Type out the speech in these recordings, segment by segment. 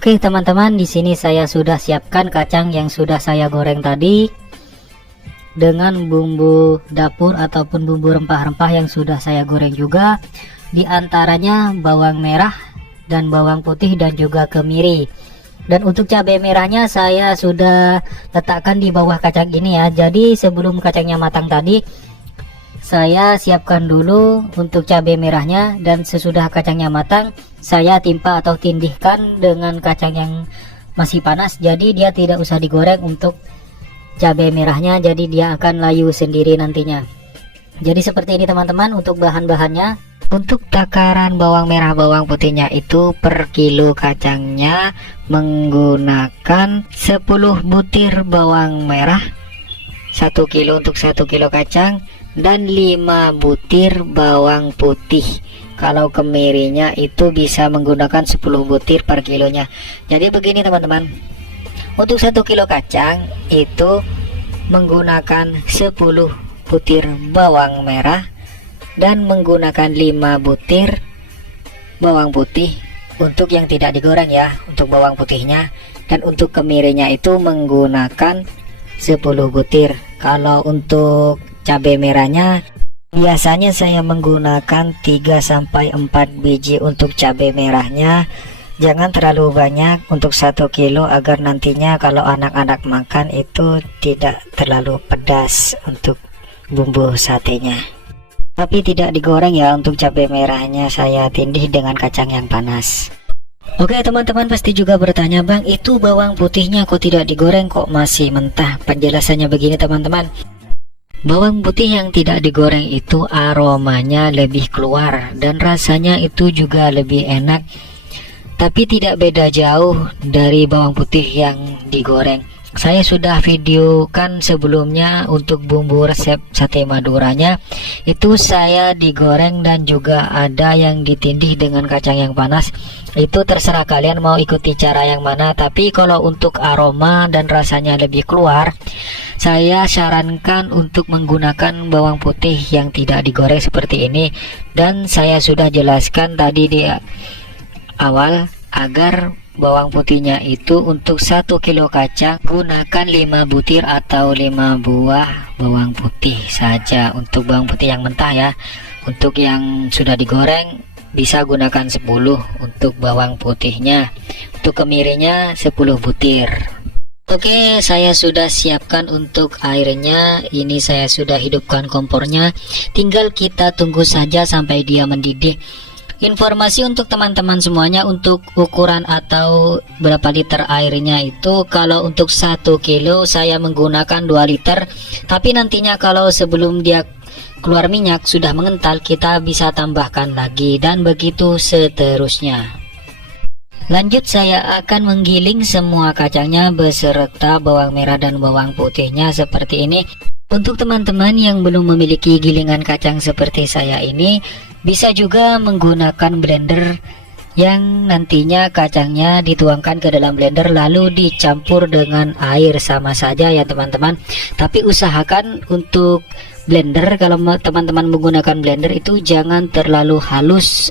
Oke teman-teman, di sini saya sudah siapkan kacang yang sudah saya goreng tadi dengan bumbu dapur ataupun bumbu rempah-rempah yang sudah saya goreng juga. Di antaranya bawang merah dan bawang putih dan juga kemiri. Dan untuk cabai merahnya saya sudah letakkan di bawah kacang ini ya. Jadi sebelum kacangnya matang tadi, saya siapkan dulu untuk cabai merahnya, dan sesudah kacangnya matang saya timpa atau tindihkan dengan kacang yang masih panas. Jadi dia tidak usah digoreng untuk cabai merahnya, jadi dia akan layu sendiri nantinya. Jadi seperti ini teman-teman untuk bahan-bahannya. Untuk takaran bawang merah bawang putihnya itu per kilo kacangnya menggunakan 10 butir bawang merah 1 kilo untuk 1 kilo kacang, dan 5 butir bawang putih. Kalau kemirinya itu bisa menggunakan 10 butir per kilonya. Jadi begini teman-teman, untuk 1 kilo kacang itu menggunakan 10 butir bawang merah dan menggunakan 5 butir bawang putih untuk yang tidak digoreng ya, untuk bawang putihnya. Dan untuk kemirinya itu menggunakan 10 butir. Kalau untuk cabai merahnya biasanya saya menggunakan 3-4 biji untuk cabai merahnya. Jangan terlalu banyak untuk 1 kilo agar nantinya kalau anak-anak makan itu tidak terlalu pedas untuk bumbu satenya. Tapi tidak digoreng ya, untuk cabai merahnya saya tindih dengan kacang yang panas. Oke teman-teman pasti juga bertanya, bang itu bawang putihnya kok tidak digoreng, kok masih mentah? Penjelasannya begini teman-teman, bawang putih yang tidak digoreng itu aromanya lebih keluar dan rasanya itu juga lebih enak, tapi tidak beda jauh dari bawang putih yang digoreng. Saya sudah videokan sebelumnya untuk bumbu resep sate maduranya, itu saya digoreng dan juga ada yang ditindih dengan kacang yang panas. Itu terserah kalian mau ikuti cara yang mana, tapi kalau untuk aroma dan rasanya lebih keluar, saya sarankan untuk menggunakan bawang putih yang tidak digoreng seperti ini. Dan saya sudah jelaskan tadi di awal agar bawang putihnya itu untuk 1 kilo kacang gunakan 5 butir atau 5 buah bawang putih saja untuk bawang putih yang mentah ya. Untuk yang sudah digoreng bisa gunakan 10 untuk bawang putihnya. Untuk kemirinya 10 butir. Oke, saya sudah siapkan untuk airnya. Ini saya sudah hidupkan kompornya. Tinggal kita tunggu saja sampai dia mendidih. Informasi untuk teman-teman semuanya, untuk ukuran atau berapa liter airnya itu, kalau untuk 1 kilo saya menggunakan 2 liter, tapi nantinya kalau sebelum dia keluar minyak sudah mengental, kita bisa tambahkan lagi, dan begitu seterusnya. Lanjut, saya akan menggiling semua kacangnya beserta bawang merah dan bawang putihnya seperti ini. Untuk teman-teman yang belum memiliki gilingan kacang seperti saya ini, bisa juga menggunakan blender yang nantinya kacangnya dituangkan ke dalam blender lalu dicampur dengan air, sama saja ya teman-teman. Tapi usahakan untuk blender, kalau teman-teman menggunakan blender itu jangan terlalu halus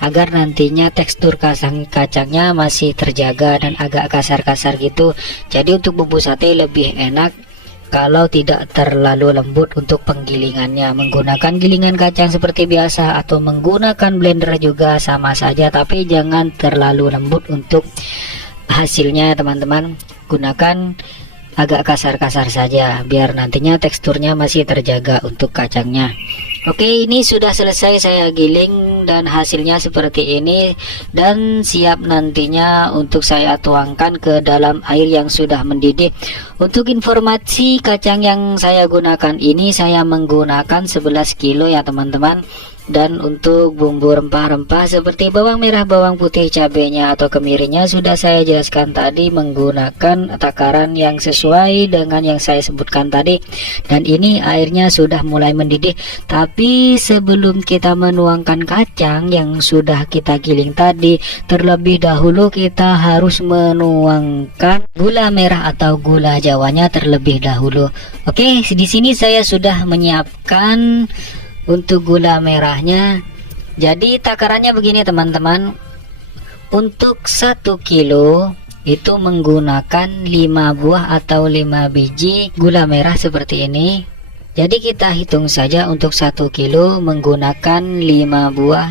agar nantinya tekstur kacangnya masih terjaga dan agak kasar-kasar gitu. Jadi untuk bumbu sate lebih enak kalau tidak terlalu lembut untuk penggilingannya. Menggunakan gilingan kacang seperti biasa atau menggunakan blender juga sama saja, tapi jangan terlalu lembut untuk hasilnya teman-teman. Gunakan agak kasar-kasar saja biar nantinya teksturnya masih terjaga untuk kacangnya. Oke, ini sudah selesai saya giling dan hasilnya seperti ini, dan siap nantinya untuk saya tuangkan ke dalam air yang sudah mendidih. Untuk informasi, kacang yang saya gunakan ini saya menggunakan 11 kilo ya teman-teman. Dan untuk bumbu rempah-rempah seperti bawang merah, bawang putih, cabenya atau kemirinya sudah saya jelaskan tadi, menggunakan takaran yang sesuai dengan yang saya sebutkan tadi. Dan ini airnya sudah mulai mendidih. Tapi sebelum kita menuangkan kacang yang sudah kita giling tadi, terlebih dahulu kita harus menuangkan gula merah atau gula jawanya terlebih dahulu. Oke, di sini saya sudah menyiapkan untuk gula merahnya. Jadi takarannya begini teman-teman, Untuk 1 kilo itu menggunakan 5 buah atau 5 biji gula merah seperti ini. Jadi kita hitung saja untuk 1 kilo menggunakan 5 buah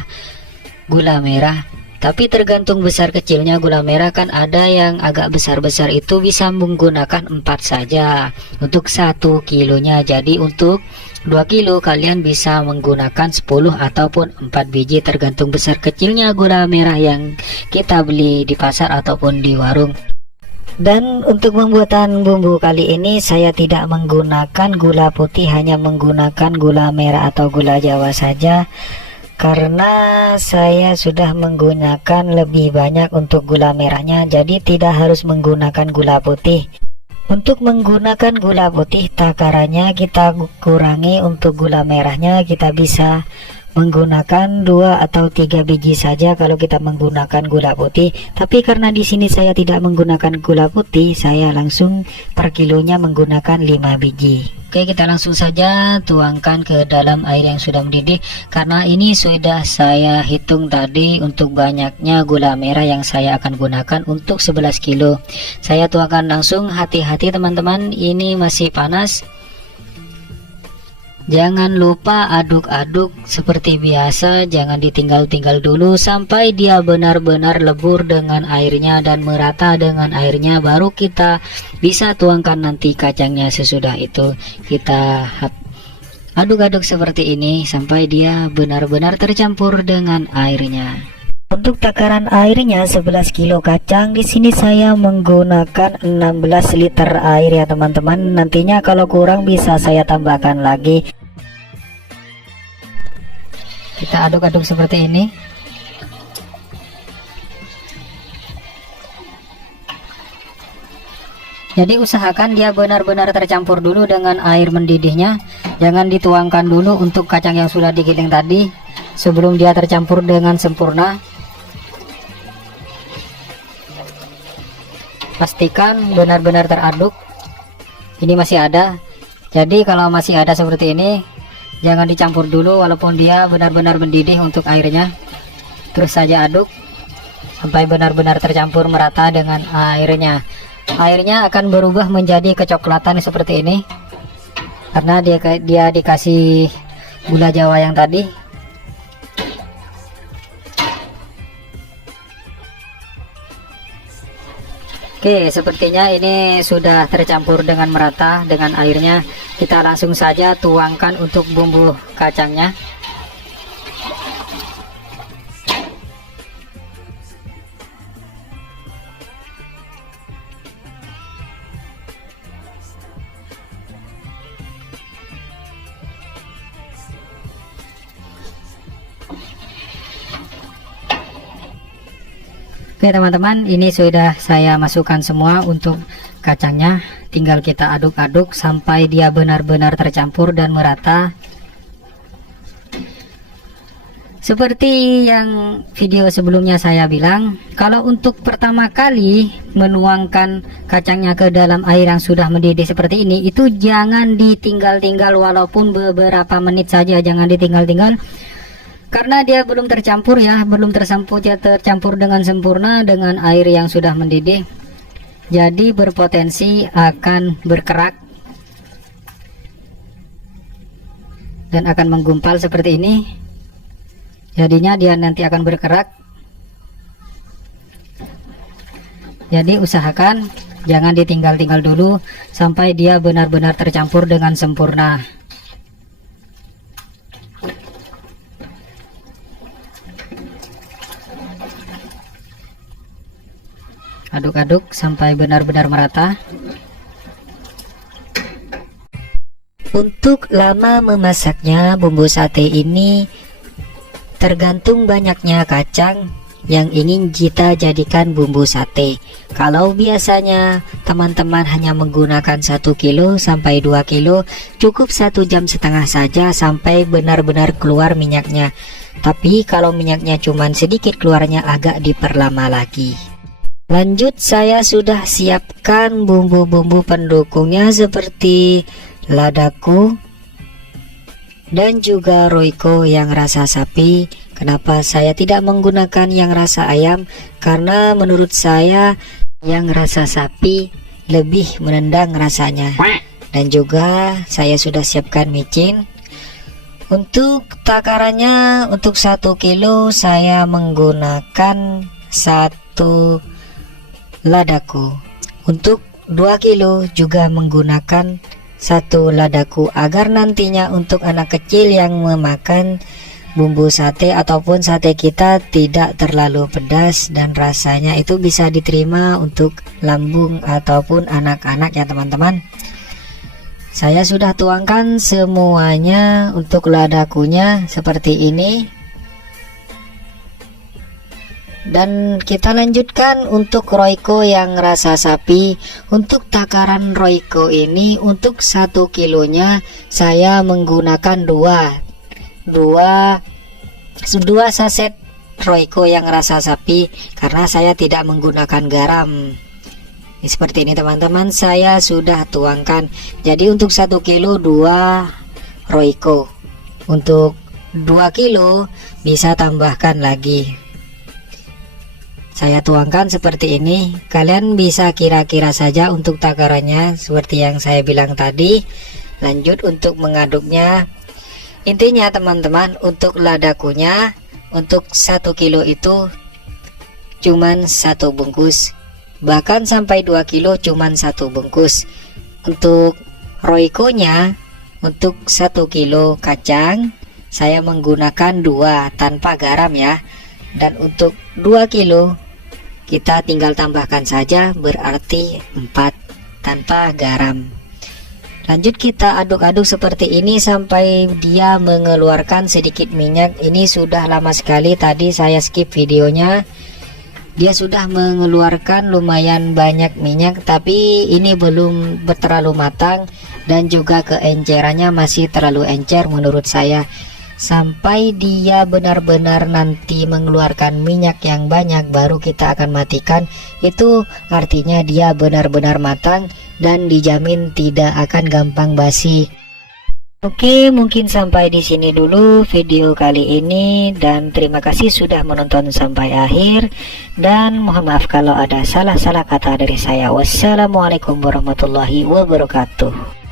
gula merah. Tapi tergantung besar kecilnya gula merah, kan ada yang agak besar-besar itu bisa menggunakan 4 saja untuk 1 kilonya. Jadi untuk 2 kilo kalian bisa menggunakan 10 ataupun 4 biji tergantung besar kecilnya gula merah yang kita beli di pasar ataupun di warung. Dan untuk pembuatan bumbu kali ini saya tidak menggunakan gula putih, hanya menggunakan gula merah atau gula Jawa saja, karena saya sudah menggunakan lebih banyak untuk gula merahnya, jadi tidak harus menggunakan gula putih. Untuk menggunakan gula putih takarannya kita kurangi, untuk gula merahnya kita bisa menggunakan 2 atau 3 biji saja kalau kita menggunakan gula putih. Tapi karena di sini saya tidak menggunakan gula putih, saya langsung per kilonya menggunakan 5 biji. Oke, kita langsung saja tuangkan ke dalam air yang sudah mendidih. Karena ini sudah saya hitung tadi untuk banyaknya gula merah yang saya akan gunakan untuk 11 kilo. Saya tuangkan langsung, hati-hati teman-teman, ini masih panas. Jangan lupa aduk-aduk seperti biasa, jangan ditinggal-tinggal dulu sampai dia benar-benar lebur dengan airnya dan merata dengan airnya, baru kita bisa tuangkan nanti kacangnya. Sesudah itu kita aduk-aduk seperti ini sampai dia benar-benar tercampur dengan airnya. Untuk takaran airnya 11 kilo kacang, di sini saya menggunakan 16 liter air ya teman-teman. Nantinya kalau kurang bisa saya tambahkan lagi. Kita aduk-aduk seperti ini. Jadi usahakan dia benar-benar tercampur dulu dengan air mendidihnya. Jangan dituangkan dulu untuk kacang yang sudah digiling tadi sebelum dia tercampur dengan sempurna. Pastikan benar-benar teraduk. Ini masih ada, jadi kalau masih ada seperti ini jangan dicampur dulu walaupun dia benar-benar mendidih untuk airnya. Terus saja aduk sampai benar-benar tercampur merata dengan airnya. Airnya akan berubah menjadi kecoklatan seperti ini karena dia dikasih gula Jawa yang tadi. Oke, sepertinya ini sudah tercampur dengan merata dengan airnya. Kita langsung saja tuangkan untuk bumbu kacangnya. Oke teman-teman, ini sudah saya masukkan semua untuk kacangnya. Tinggal kita aduk-aduk sampai dia benar-benar tercampur dan merata. Seperti yang video sebelumnya saya bilang, kalau untuk pertama kali menuangkan kacangnya ke dalam air yang sudah mendidih seperti ini, itu jangan ditinggal-tinggal walaupun beberapa menit saja, jangan ditinggal-tinggal. Karena dia belum tercampur ya, belum tercampur dengan sempurna dengan air yang sudah mendidih. Jadi berpotensi akan berkerak dan akan menggumpal seperti ini. Jadinya dia nanti akan berkerak. Jadi usahakan jangan ditinggal-tinggal dulu sampai dia benar-benar tercampur dengan sempurna. Aduk-aduk sampai benar-benar merata. Untuk lama memasaknya bumbu sate ini tergantung banyaknya kacang yang ingin kita jadikan bumbu sate. Kalau biasanya teman-teman hanya menggunakan 1 kilo sampai 2 kilo, cukup 1,5 jam saja sampai benar-benar keluar minyaknya. Tapi kalau minyaknya cuman sedikit keluarnya, agak diperlama lagi. Lanjut, saya sudah siapkan bumbu-bumbu pendukungnya seperti ladaku dan juga roiko yang rasa sapi, Kenapa saya tidak menggunakan yang rasa ayam? Karena menurut saya yang rasa sapi lebih menendang rasanya. Dan juga saya sudah siapkan micin. Untuk takarannya, untuk 1 kilo saya menggunakan 1 ladaku. Untuk 2 kilo juga menggunakan 1 ladaku, agar nantinya untuk anak kecil yang memakan bumbu sate ataupun sate kita tidak terlalu pedas dan rasanya itu bisa diterima untuk lambung ataupun anak-anak ya teman-teman. Saya sudah tuangkan semuanya untuk ladakunya seperti ini. Dan kita lanjutkan untuk Royco yang rasa sapi. Untuk takaran Royco ini, untuk 1 kilonya saya menggunakan 2 saset Royco yang rasa sapi, karena saya tidak menggunakan garam. Seperti ini teman-teman, saya sudah tuangkan. Jadi untuk 1 kilo 2 Royco. Untuk 2 kilo bisa tambahkan lagi. Saya tuangkan seperti ini. Kalian bisa kira-kira saja untuk takarannya seperti yang saya bilang tadi. Lanjut untuk mengaduknya. Intinya teman-teman, untuk ladakunya untuk 1 kilo itu cuman 1 bungkus, bahkan sampai 2 kilo cuman 1 bungkus. Untuk Royco nya untuk 1 kilo kacang saya menggunakan 2 tanpa garam ya. Dan untuk 2 kilo kita tinggal tambahkan saja, berarti 4 tanpa garam. Lanjut kita aduk-aduk seperti ini sampai dia mengeluarkan sedikit minyak. Ini sudah lama sekali, tadi saya skip videonya. Dia sudah mengeluarkan lumayan banyak minyak, tapi ini belum terlalu matang dan juga keencerannya masih terlalu encer menurut saya. Sampai dia benar-benar nanti mengeluarkan minyak yang banyak baru kita akan matikan. Itu artinya dia benar-benar matang dan dijamin tidak akan gampang basi. Oke, mungkin sampai di sini dulu video kali ini, dan terima kasih sudah menonton sampai akhir, dan mohon maaf kalau ada salah-salah kata dari saya. Wassalamualaikum warahmatullahi wabarakatuh.